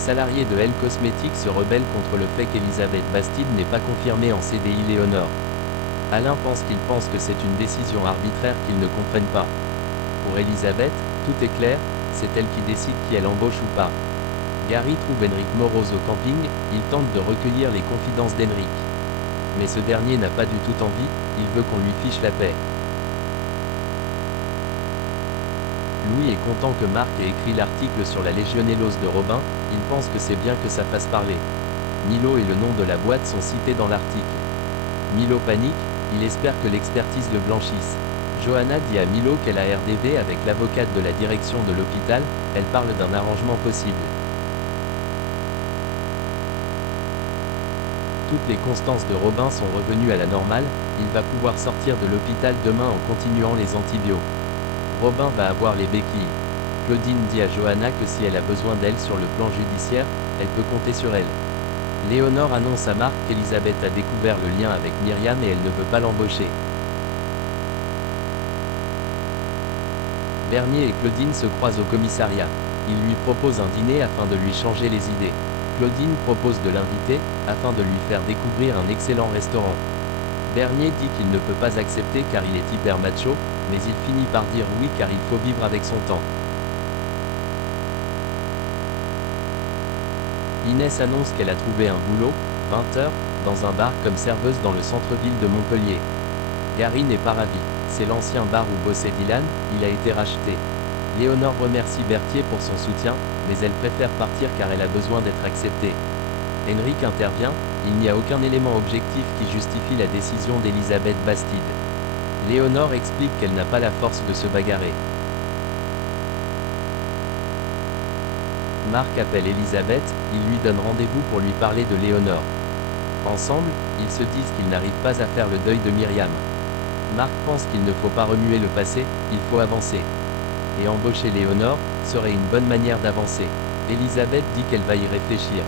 salariés de Elle Cosmetics se rebellent contre le fait qu'Elisabeth Bastide n'est pas confirmée en CDI Léonore. Alain pense que c'est une décision arbitraire qu'ils ne comprennent pas. Pour Elisabeth, tout est clair, c'est elle qui décide qui elle embauche ou pas. Gary trouve Henrik morose au camping, il tente de recueillir les confidences d'Henrik. Mais ce dernier n'a pas du tout envie, il veut qu'on lui fiche la paix. Louis est content que Marc ait écrit l'article sur la légionellose de Robin, il pense que c'est bien que ça fasse parler. Milo et le nom de la boîte sont cités dans l'article. Milo panique, il espère que l'expertise le blanchisse. Johanna dit à Milo qu'elle a RDV avec l'avocate de la direction de l'hôpital, elle parle d'un arrangement possible. Toutes les constances de Robin sont revenues à la normale, il va pouvoir sortir de l'hôpital demain en continuant les antibiotiques. Robin va avoir les béquilles. Claudine dit à Johanna que si elle a besoin d'elle sur le plan judiciaire, elle peut compter sur elle. Léonore annonce à Marc qu'Elisabeth a découvert le lien avec Myriam et elle ne veut pas l'embaucher. Bernier et Claudine se croisent au commissariat. Il lui propose un dîner afin de lui changer les idées. Claudine propose de l'inviter, afin de lui faire découvrir un excellent restaurant. Bernier dit qu'il ne peut pas accepter car il est hyper macho, mais il finit par dire oui car il faut vivre avec son temps. Inès annonce qu'elle a trouvé un boulot, 20 heures, dans un bar comme serveuse dans le centre-ville de Montpellier. Gary n'est pas ravi, c'est l'ancien bar où bossait Dylan, il a été racheté. Léonore remercie Berthier pour son soutien, mais elle préfère partir car elle a besoin d'être acceptée. Henrik intervient, il n'y a aucun élément objectif qui justifie la décision d'Elisabeth Bastide. Léonore explique qu'elle n'a pas la force de se bagarrer. Marc appelle Elisabeth, il lui donne rendez-vous pour lui parler de Léonore. Ensemble, ils se disent qu'ils n'arrivent pas à faire le deuil de Myriam. Marc pense qu'il ne faut pas remuer le passé, il faut avancer. Et embaucher Léonore serait une bonne manière d'avancer. Elisabeth dit qu'elle va y réfléchir.